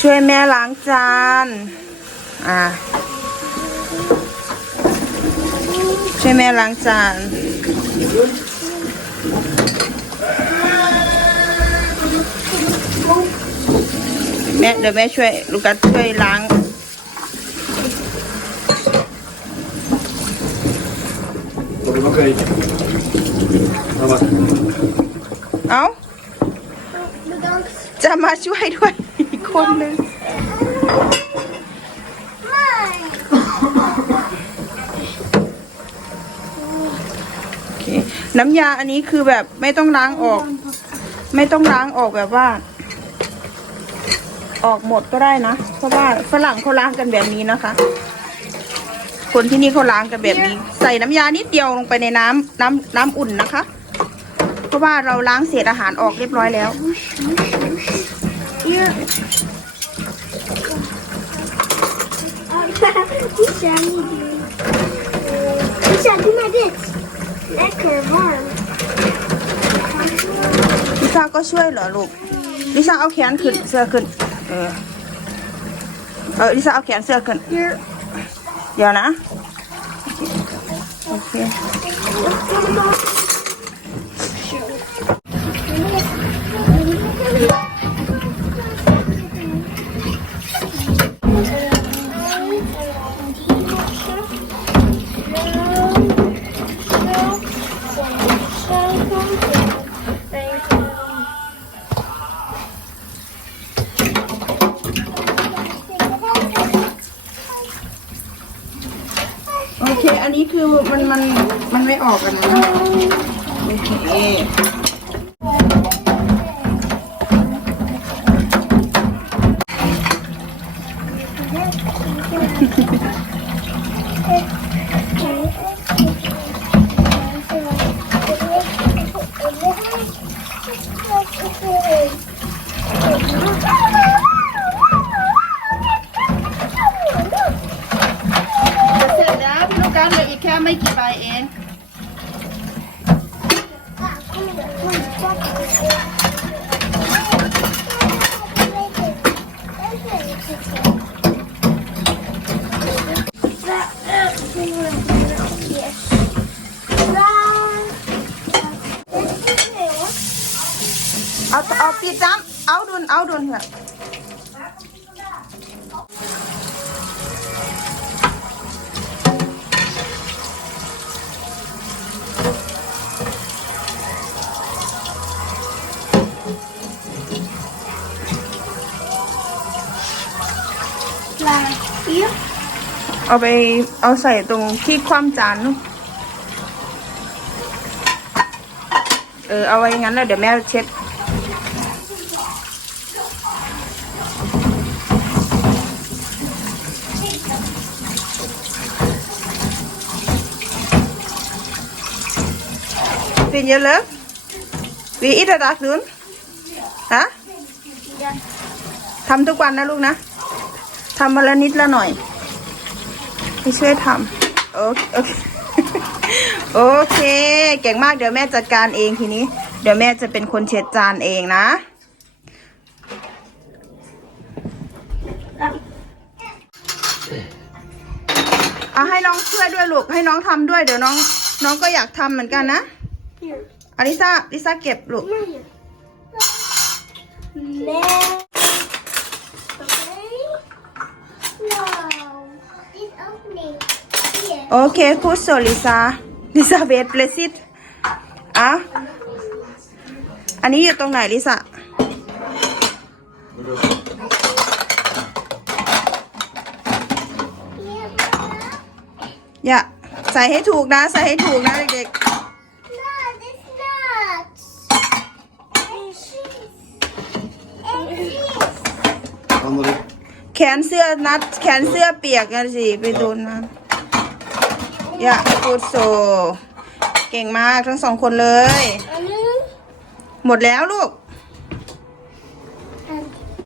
ช่วยแม่ล้างจาน อ่าช่วยแม่ล้างจาน แม่เดี๋ยวแม่ช่วยลูกัสช่วยล้าง Går det okej? Ja, va? เอ้าจะมาช่วยด้วยอีก คนหนึ่งน้ำยาอันนี้คือแบบไม่ต้องล้างออก ไม่ต้องล้างออกแบบว่า ออกหมดก็ได้นะเพราะว่าฝรั่งเขาล้างกันแบบนี้นะคะ คนที่นี่เขาล้างกันแบบนี้ ใส่น้ำยานิดเดียวลงไปในน้ำน้ำน้ำอุ่นนะคะ เพราะว่าเราล้างเศษอาหารออกเรียบร้อยแล้ว Hier. Lisa, Lisa, doe maar dit. Lekker warm. ลิซ่าก็ช่วยเหรอลูก ลิซ่าเอาแขนขึ้นเสื้อขึ้น เออ เออ ลิซ่าเอาแขนเสื้อขึ้น Hier. เดี๋ยวนะ โอเค เค อันนี้คือมันมันมันไม่ออกกันนะโอเค ไม่กี่ใบเองเอาเอาปิดจ้ำเอาดุนเอาดุนเถอะ เอาไปเอาใส่ตรงที่คว่ำจานเนอะเออ เอาไว้งั้นแล้วเดี๋ยวแม่เช็ด Vind je leuk? Wil je iedere dag doen? Huh? ทำทุกวันนะลูกนะ ทำวันละนิดละหน่อยไปช่วยทำโอเคโอเค เก่งมากเดี๋ยวแม่จัดการเองทีนี้ เดี๋ยวแม่จะเป็นคนเช็ดจานเองนะเอาให้น้องช่วยด้วยลูกให้น้องทำด้วยเดี๋ยวน้อง น้องก็อยากทำเหมือนกันนะอลิซ่าลิซ่าเก็บลูก Dit ook niet. Hier. โอเคพูดโซลิซาลิซาเบสเปรซิตอะอันนี้อยู่ตรงไหนลิซ่า Hier. อย่าใส่ให้ถูกนะ ใส่ให้ถูกนะเด็ก No, dit is nuts. En cheese. En cheese. Andere. ๆแขนเสื้อนัด แขนเสื้อเปียกกันสิไปโดนน้ำอย่าพูดโซ เก่งมากทั้งสองคนเลย En nu? หมดแล้วลูก